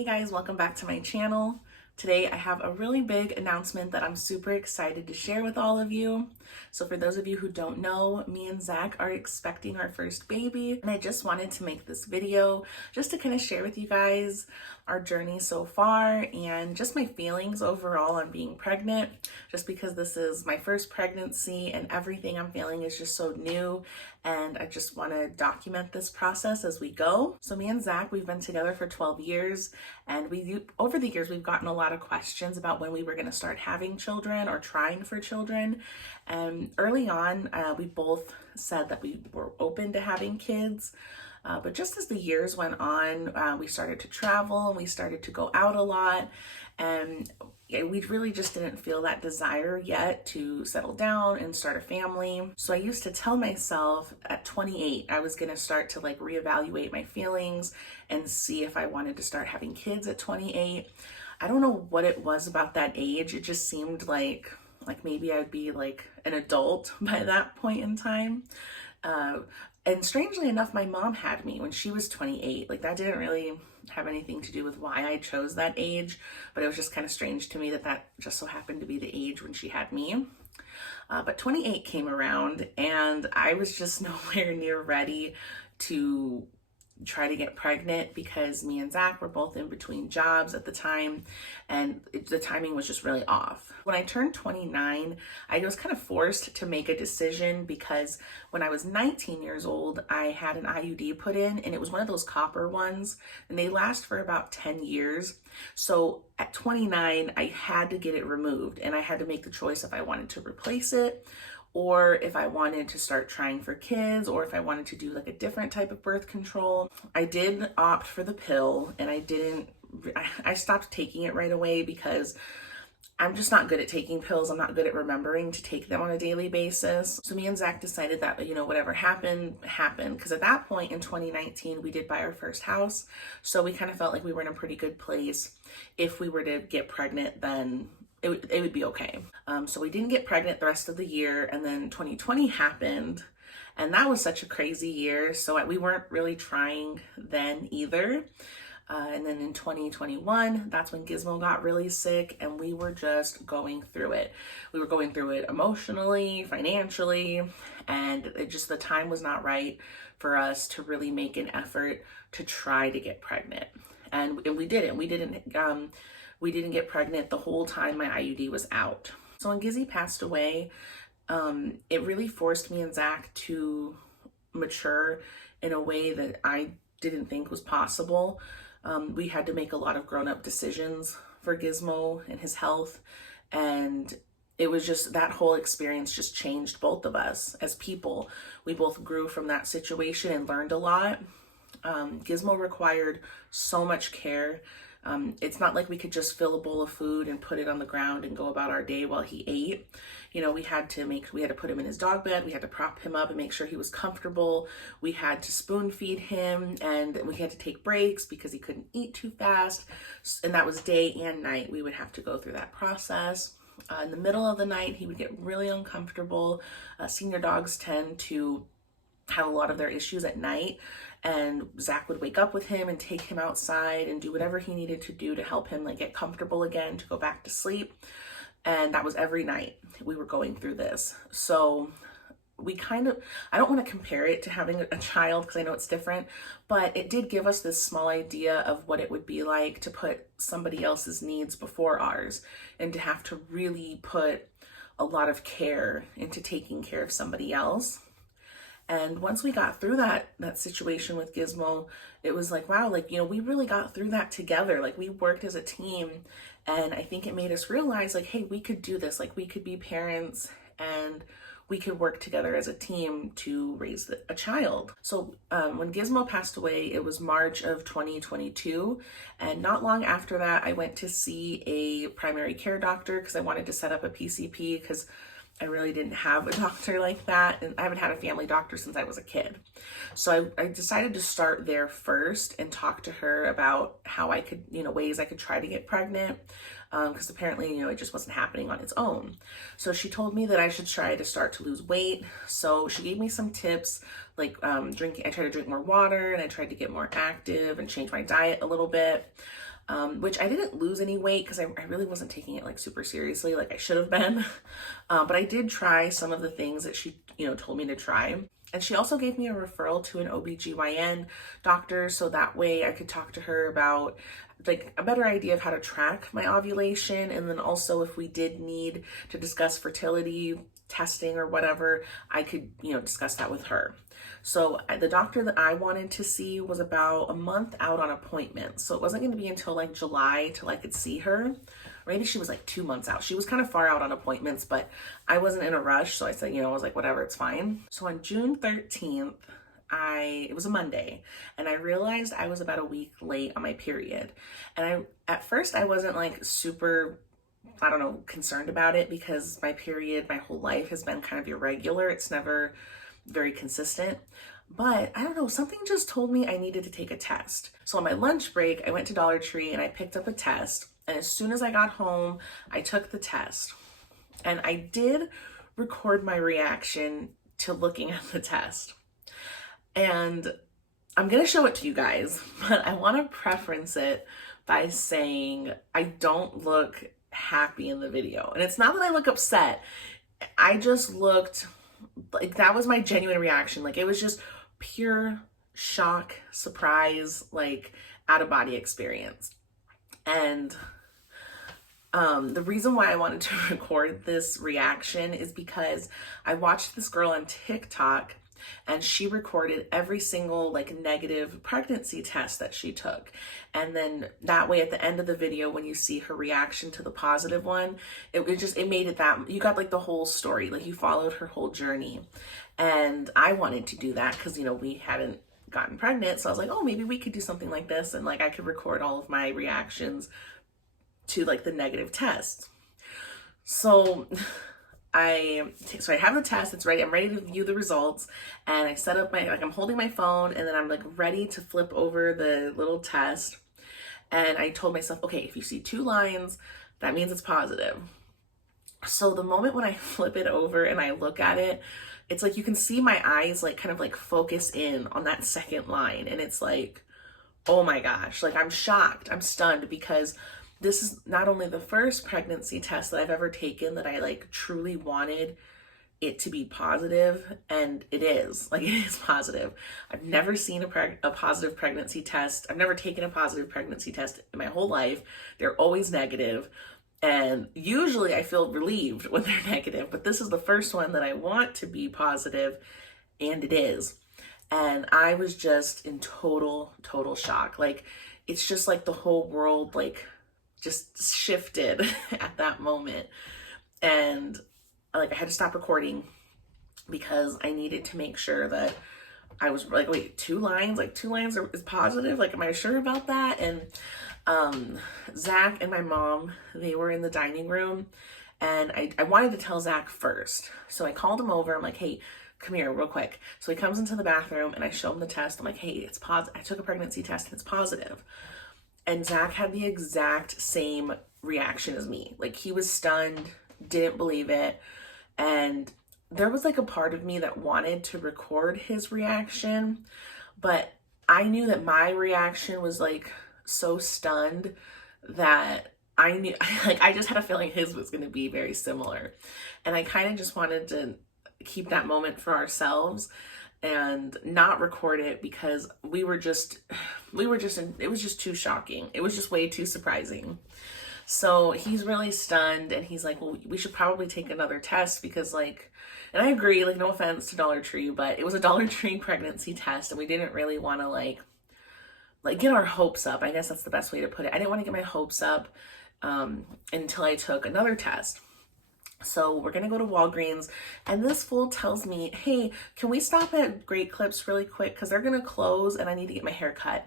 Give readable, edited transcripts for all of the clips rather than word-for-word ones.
Hey guys, welcome back to my channel. Today I have a really big announcement that I'm super excited to share with all of you. So for those of you who don't know, me and Zach are expecting our first baby, and I just wanted to make this video just to kind of share with you guys our journey so far and just my feelings overall on being pregnant, just because this is my first pregnancy and everything I'm feeling is just so new, and I just want to document this process as we go. So me and Zach, we've been together for 12 years, and over the years we've gotten a lot of questions about when we were going to start having children or trying for children. And early on, we both said that we were open to having kids. But just as the years went on, we started to travel and we started to go out a lot. And we really just didn't feel that desire yet to settle down and start a family. So I used to tell myself at 28, I was going to start to reevaluate my feelings and see if I wanted to start having kids at 28. I don't know what it was about that age. It just seemed like maybe I'd be an adult by that point in time. And strangely enough, my mom had me when she was 28. That didn't really have anything to do with why I chose that age, but it was just kind of strange to me that just so happened to be the age when she had me. But 28 came around and I was just nowhere near ready to try to get pregnant because me and Zach were both in between jobs at the time, and the timing was just really off. When I turned 29, I was kind of forced to make a decision because when I was 19 years old, I had an IUD put in, and it was one of those copper ones, and they last for about 10 years. So at 29, I had to get it removed, and I had to make the choice if I wanted to replace it or if I wanted to start trying for kids, or if I wanted to do a different type of birth control. I did opt for the pill, and I stopped taking it right away because I'm just not good at taking pills. I'm not good at remembering to take them on a daily basis. So me and Zach decided that, whatever happened. Because at that point in 2019, we did buy our first house. So we kind of felt like we were in a pretty good place. If we were to get pregnant, then it would be okay. So we didn't get pregnant the rest of the year, and then 2020 happened, and that was such a crazy year. So we weren't really trying then either. And then in 2021, that's when Gizmo got really sick, and we were just going through it. We were going through it emotionally, financially, and the time was not right for us to really make an effort to try to get pregnant. And we didn't. We didn't get pregnant the whole time my IUD was out. So when Gizzy passed away, it really forced me and Zach to mature in a way that I didn't think was possible. We had to make a lot of grown-up decisions for Gizmo and his health, and it was just that whole experience just changed both of us as people. We both grew from that situation and learned a lot. Gizmo required so much care. It's not like we could just fill a bowl of food and put it on the ground and go about our day while he ate. We had to put him in his dog bed. We had to prop him up and make sure he was comfortable. We had to spoon feed him, and we had to take breaks because he couldn't eat too fast. And that was day and night. We would have to go through that process. In the middle of the night, he would get really uncomfortable. Senior dogs tend to have a lot of their issues at night, and Zach would wake up with him and take him outside and do whatever he needed to do to help him get comfortable again, to go back to sleep. And that was every night we were going through this. So I don't want to compare it to having a child because I know it's different, but it did give us this small idea of what it would be like to put somebody else's needs before ours, and to have to really put a lot of care into taking care of somebody else. And once we got through that situation with Gizmo, it was wow, we really got through that together. We worked as a team, and I think it made us realize hey, we could do this. We could be parents, and we could work together as a team to raise a child. So when Gizmo passed away, it was March of 2022. And not long after that, I went to see a primary care doctor because I wanted to set up a PCP, because I really didn't have a doctor like that, and I haven't had a family doctor since I was a kid. So I decided to start there first and talk to her about how I could, ways I could try to get pregnant, because apparently, it just wasn't happening on its own. So she told me that I should try to start to lose weight. So she gave me some tips, drinking. I tried to drink more water, and I tried to get more active and change my diet a little bit. which I didn't lose any weight because I really wasn't taking it like super seriously like I should have been. But I did try some of the things that she, told me to try. And she also gave me a referral to an OBGYN doctor so that way I could talk to her about like a better idea of how to track my ovulation. And then also if we did need to discuss fertility testing or whatever, I could, discuss that with her. So the doctor that I wanted to see was about a month out on appointment. So it wasn't going to be until like July till I could see her. Or maybe she was like 2 months out. She was kind of far out on appointments, but I wasn't in a rush. So I said, I was like, whatever, it's fine. So on June 13th, it was a Monday, and I realized I was about a week late on my period. And at first I wasn't like super, I don't know, concerned about it because my period my whole life has been kind of irregular. It's never very consistent. But I don't know, something just told me I needed to take a test. So on my lunch break, I went to Dollar Tree and I picked up a test. And as soon as I got home, I took the test. And I did record my reaction to looking at the test. And I'm going to show it to you guys, but I want to preference it by saying I don't look happy in the video. And it's not that I look upset. I just looked like that was my genuine reaction. Like it was just pure shock, surprise, like out of body experience. And the reason why I wanted to record this reaction is because I watched this girl on TikTok and she recorded every single like negative pregnancy test that she took. And then that way at the end of the video, when you see her reaction to the positive one, it made it that you got like the whole story, like you followed her whole journey. And I wanted to do that because, we hadn't gotten pregnant. So I was like, oh, maybe we could do something like this. And like, I could record all of my reactions to like the negative tests. So I have the test, it's ready. I'm ready to view the results, and I set up I'm holding my phone, and then I'm like ready to flip over the little test. And I told myself, okay, if you see 2 lines, that means it's positive. So the moment when I flip it over and I look at it, it's like you can see my eyes like kind of like focus in on that second line. And it's like, oh my gosh, like I'm shocked, I'm stunned, because this is not only the first pregnancy test that I've ever taken that I like truly wanted it to be positive, and it is. Like, it is positive. I've never seen a positive pregnancy test. I've never taken a positive pregnancy test in my whole life. They're always negative, and usually I feel relieved when they're negative, but this is the first one that I want to be positive, and it is. And I was just in total shock. Like, it's just like the whole world like just shifted at that moment. And like I had to stop recording because I needed to make sure that I was like, wait, 2 lines? Like 2 lines is positive? Like, am I sure about that? And Zach and my mom, they were in the dining room, and I wanted to tell Zach first. So I called him over. I'm like, hey, come here real quick. So he comes into the bathroom and I show him the test. I'm like, hey, it's positive. I took a pregnancy test and it's positive. And Zach had the exact same reaction as me. Like, he was stunned, didn't believe it. And there was like a part of me that wanted to record his reaction, but I knew that my reaction was like so stunned that I knew, like, I just had a feeling his was going to be very similar. And I kind of just wanted to keep that moment for ourselves and not record it because it was just too shocking. It was just way too surprising. So he's really stunned, and he's like, well, we should probably take another test because like, and I agree, like, no offense to Dollar Tree, but it was a Dollar Tree pregnancy test, and we didn't really want to like get our hopes up. I guess that's the best way to put it. I didn't want to get my hopes up until I took another test. So we're going to go to Walgreens, and this fool tells me, hey, can we stop at Great Clips really quick? Because they're going to close and I need to get my hair cut.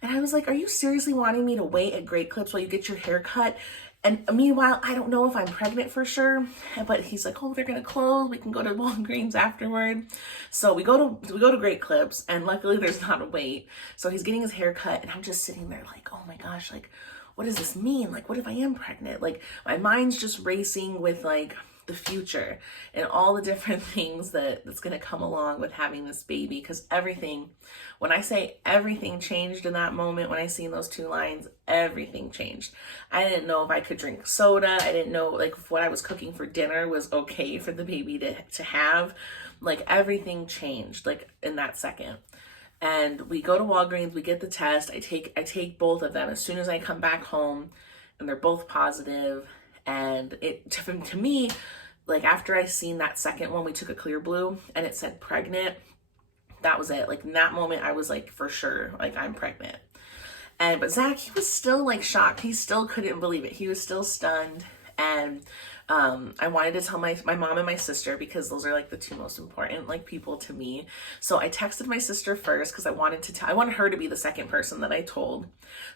And I was like, are you seriously wanting me to wait at Great Clips while you get your hair cut? And meanwhile, I don't know if I'm pregnant for sure. But he's like, oh, they're going to close. We can go to Walgreens afterward. So we go to Great Clips, and luckily there's not a wait. So he's getting his hair cut, and I'm just sitting there like, oh my gosh, like, what does this mean? Like, what if I am pregnant? Like, my mind's just racing with like the future and all the different things that's going to come along with having this baby. Because everything, when I say everything changed in that moment, when I seen those 2 lines, everything changed. I didn't know if I could drink soda. I didn't know like if what I was cooking for dinner was okay for the baby to have. Like everything changed like in that second. And we go to Walgreens, we get the test. I take both of them as soon as I come back home, and they're both positive. And it to me, like after I seen that second one, we took a clear blue and it said pregnant. That was it. Like in that moment, I was like, for sure, like I'm pregnant. But Zach, he was still like shocked. He still couldn't believe it. He was still stunned. And I wanted to tell my mom and my sister, because those are like the 2 most important like people to me. So I texted my sister first because I wanted her to be the second person that I told.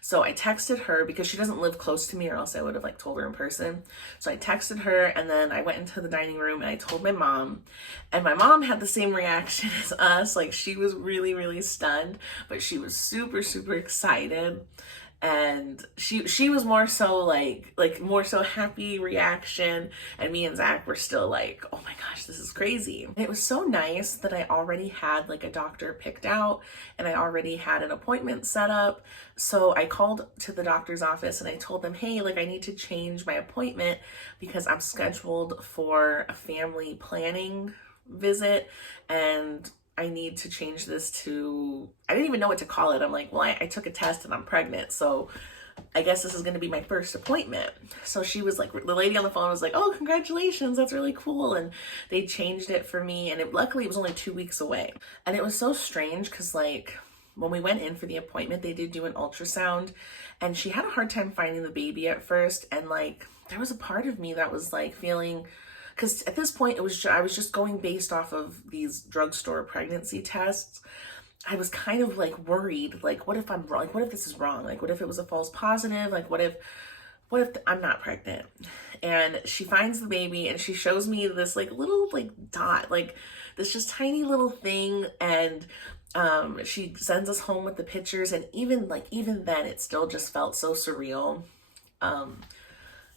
So I texted her because she doesn't live close to me, or else I would have like told her in person. So I texted her, and then I went into the dining room and I told my mom, and my mom had the same reaction as us. Like she was really, really stunned, but she was super, super excited. And she was more so like more so happy reaction, and me and Zach were still like, oh my gosh, this is crazy. And it was so nice that I already had like a doctor picked out, and I already had an appointment set up. So I called to the doctor's office and I told them, hey, like I need to change my appointment because I'm scheduled for a family planning visit, and I need to change this to, I didn't even know what to call it. I'm like, well, I took a test and I'm pregnant, so I guess this is going to be my first appointment. So she was like, the lady on the phone was like, oh, congratulations, that's really cool. And they changed it for me, and luckily it was only 2 weeks away. And it was so strange because like when we went in for the appointment, they did do an ultrasound, and she had a hard time finding the baby at first. And like there was a part of me that was like feeling, because at this point I was just going based off of these drugstore pregnancy tests. I was kind of like worried, like what if I'm wrong? Like what if this is wrong? Like what if it was a false positive? Like what if I'm not pregnant? And she finds the baby and she shows me this like little like dot, like this just tiny little thing. And she sends us home with the pictures, and even then it still just felt so surreal.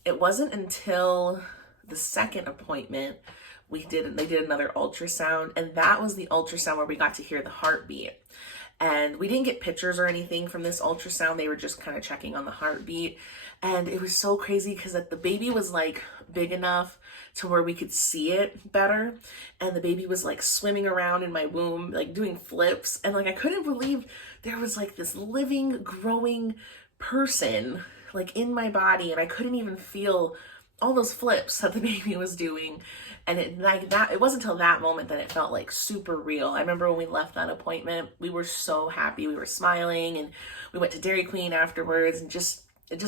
It wasn't until the second appointment they did another ultrasound, and that was the ultrasound where we got to hear the heartbeat. And we didn't get pictures or anything from this ultrasound. They were just kind of checking on the heartbeat. And it was so crazy because the baby was like big enough to where we could see it better, and the baby was like swimming around in my womb, like doing flips, and like I couldn't believe there was like this living, growing person like in my body, and I couldn't even feel all those flips that the baby was doing. And it wasn't until that moment that it felt like super real. I remember when we left that appointment, we were so happy. We were smiling, and we went to Dairy Queen afterwards, and just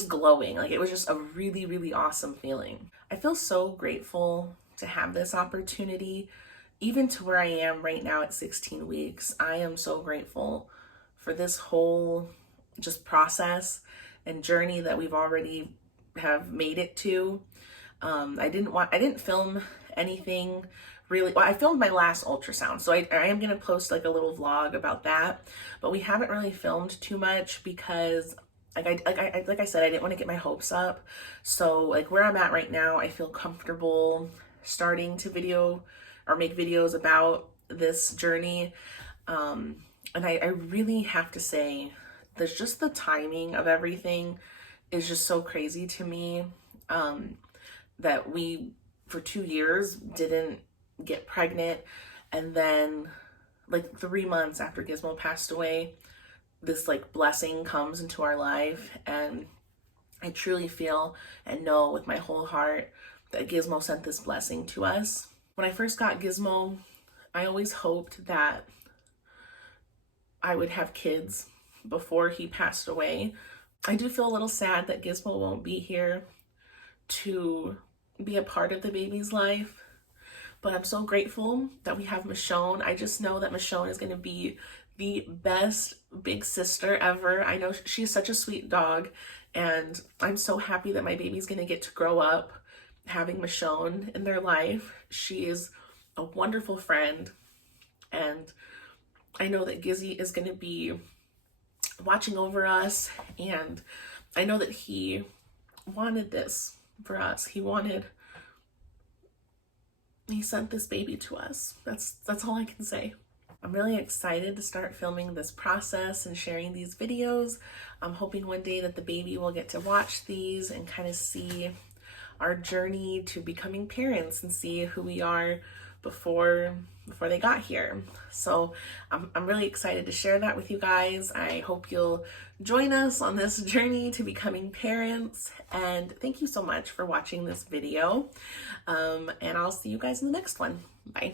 glowing. Like it was just a really, really awesome feeling. I feel so grateful to have this opportunity, even to where I am right now at 16 weeks. I am so grateful for this whole just process and journey that we've already have made it to. I didn't film anything really. Well, I filmed my last ultrasound, so I am going to post like a little vlog about that, but we haven't really filmed too much because like I said, I didn't want to get my hopes up. So like where I'm at right now, I feel comfortable starting to video or make videos about this journey. And I really have to say, there's just the timing of everything is just so crazy to me. That we, for 2 years, didn't get pregnant. And then like 3 months after Gizmo passed away, this like blessing comes into our life. And I truly feel and know with my whole heart that Gizmo sent this blessing to us. When I first got Gizmo, I always hoped that I would have kids before he passed away. I do feel a little sad that Gizmo won't be here to be a part of the baby's life, but I'm so grateful that we have Michonne. I just know that Michonne is going to be the best big sister ever. I know she's such a sweet dog, and I'm so happy that my baby's going to get to grow up having Michonne in their life. She is a wonderful friend, and I know that Gizzy is going to be watching over us, and I know that he wanted this for us. He wanted He sent this baby to us. That's all I can say. I'm really excited to start filming this process and sharing these videos. I'm hoping one day that the baby will get to watch these and kind of see our journey to becoming parents and see who we are before they got here. So I'm really excited to share that with you guys. I hope you'll join us on this journey to becoming parents, and thank you so much for watching this video. And I'll see you guys in the next one. Bye.